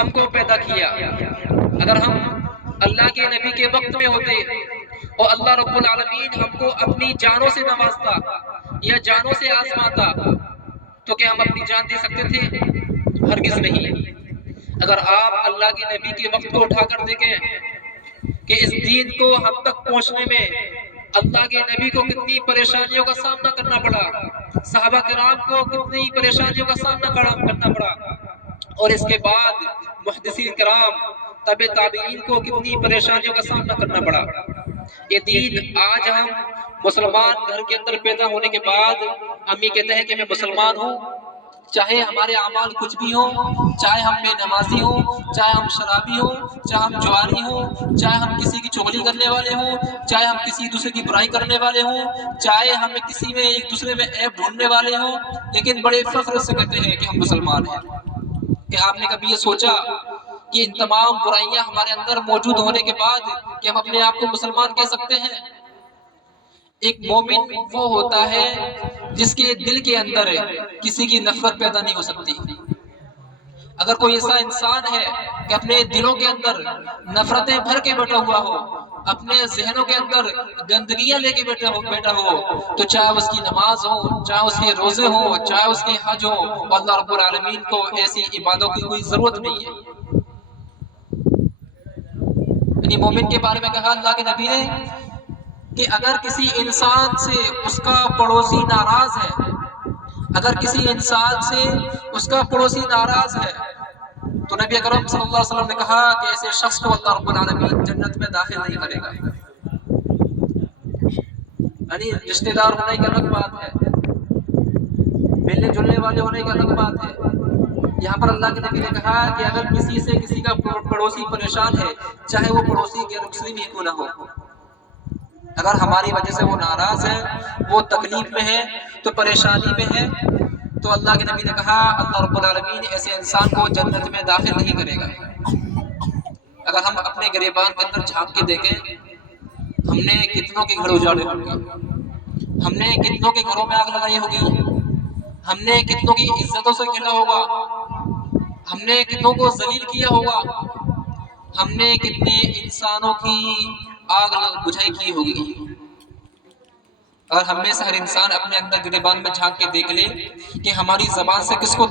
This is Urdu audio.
ہم کو پیدا کیا۔ اگر ہم اللہ کے نبی کے وقت میں ہوتے اور اللہ رب العالمین ہم کو اپنی جانوں سے نوازتا یا جانوں سے آزماتا تو کیا ہم اپنی جان دے سکتے تھے؟ ہرگز نہیں۔ اگر آپ اللہ کے نبی کے وقت کو اٹھا کر دیکھیں کہ اس دین کو ہم تک پہنچنے میں اللہ کے نبی کو کتنی پریشانیوں کا سامنا کرنا پڑا، صحابہ کرام کو کتنی پریشانیوں کا سامنا کرنا پڑا، اور اس کے بعد محدثین کرام تابع تابعین کو کتنی پریشانیوں کا سامنا کرنا پڑا۔ یہ دین آج ہم مسلمان گھر کے اندر پیدا ہونے کے بعد ہم یہ کہتے ہیں کہ میں مسلمان ہوں، چاہے ہمارے اعمال کچھ بھی ہوں، چاہے ہم بے نمازی ہوں، چاہے ہم شرابی ہوں، چاہے ہم جواری ہوں، چاہے ہم کسی کی چغلی کرنے والے ہوں، چاہے ہم کسی دوسرے کی برائی کرنے والے ہوں، چاہے ہم کسی میں ایک دوسرے میں عیب ڈھونڈنے والے ہوں، لیکن بڑے فخر سے کہتے ہیں کہ ہم مسلمان ہیں۔ کہ آپ نے کبھی یہ سوچا کہ ان تمام برائیاں ہمارے اندر موجود ہونے کے بعد کہ ہم اپنے آپ کو مسلمان کہہ سکتے ہیں؟ ایک مومن وہ ہوتا ہے جس کے دل کے اندر کسی کی نفرت پیدا نہیں ہو سکتی۔ اگر کوئی ایسا انسان ہے کہ اپنے دلوں کے اندر نفرتیں بھر کے بیٹھا ہوا ہو، اپنے ذہنوں کے اندر گندگیاں لے کے بیٹھا ہو، تو چاہے اس کی نماز ہو، چاہے اس کے روزے ہوں، چاہے اس کے حج ہو، اللہ رب العالمین کو ایسی عبادتوں کی کوئی ضرورت نہیں ہے۔ یعنی مومن کے بارے میں کہا اللہ کے نبی نے کہ اگر کسی انسان سے اس کا پڑوسی ناراض ہے، اگر کسی انسان سے اس کا پڑوسی ناراض ہے تو نبی اکرم صلی اللہ علیہ وسلم نے کہا کہ ایسے شخص کو اللہ رب العالمین جنت میں داخل نہیں کرے گا۔ یعنی رشتہ دار ہونے کی الگ بات ہے، ملنے جلنے والے ہونے کی الگ بات ہے، یہاں پر اللہ کے نبی نے کہا کہ اگر کسی سے کسی کا پڑوسی پریشان ہے، چاہے وہ پڑوسی غیر مسلم ہی کیوں نہ ہو، اگر ہماری وجہ سے وہ ناراض ہے، وہ تکلیف میں ہے، تو پریشانی میں ہے، تو اللہ کے نبی نے کہا اللہ رب العالمین ایسے انسان کو جنت میں داخل نہیں کرے گا۔ اگر ہم اپنے گریبان کے اندر جھانک کے دیکھیں، ہم نے کتنوں کے گھر اجاڑے ہوں گے، ہم نے کتنوں کے گھروں میں آگ لگائی ہوگی، ہم نے کتنوں کی عزتوں سے کھیلا ہوگا، ہم نے کتنوں کو ذلیل کیا ہوگا، ہم نے کتنے انسانوں کی آگ بجھائی کی ہوگی۔ اور ہم میں سے ہر انسان اپنے اندر گریبان میں جھانک کے دیکھ لے کہ ہماری زبان سے کس کو